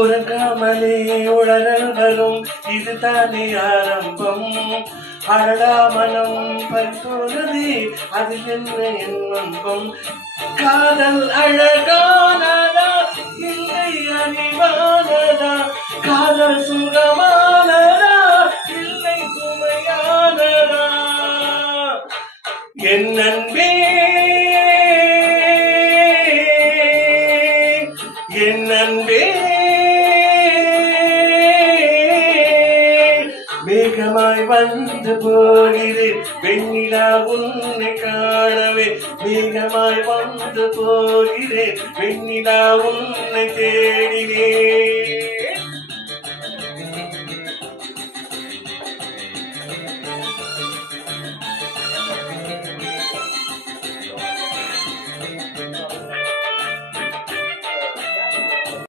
உறங்காமலே உடல்களும் இதுதானே ஆரம்பம். அழகா மனம் பறித்தோனதே அது என்ன என் நம்பம். காதல் அழகானதா இல்லை அறிவானதா, காதல் சுகமானதா இல்லை சுமையானதா. என் அன்பே என் அன்பே மேகமாய் வந்து போகிறேன் வெண்ணிலா உன்னை காணவே. மேகமாய் வந்து போகிறேன் வெண்ணிலா உன்னை தேடி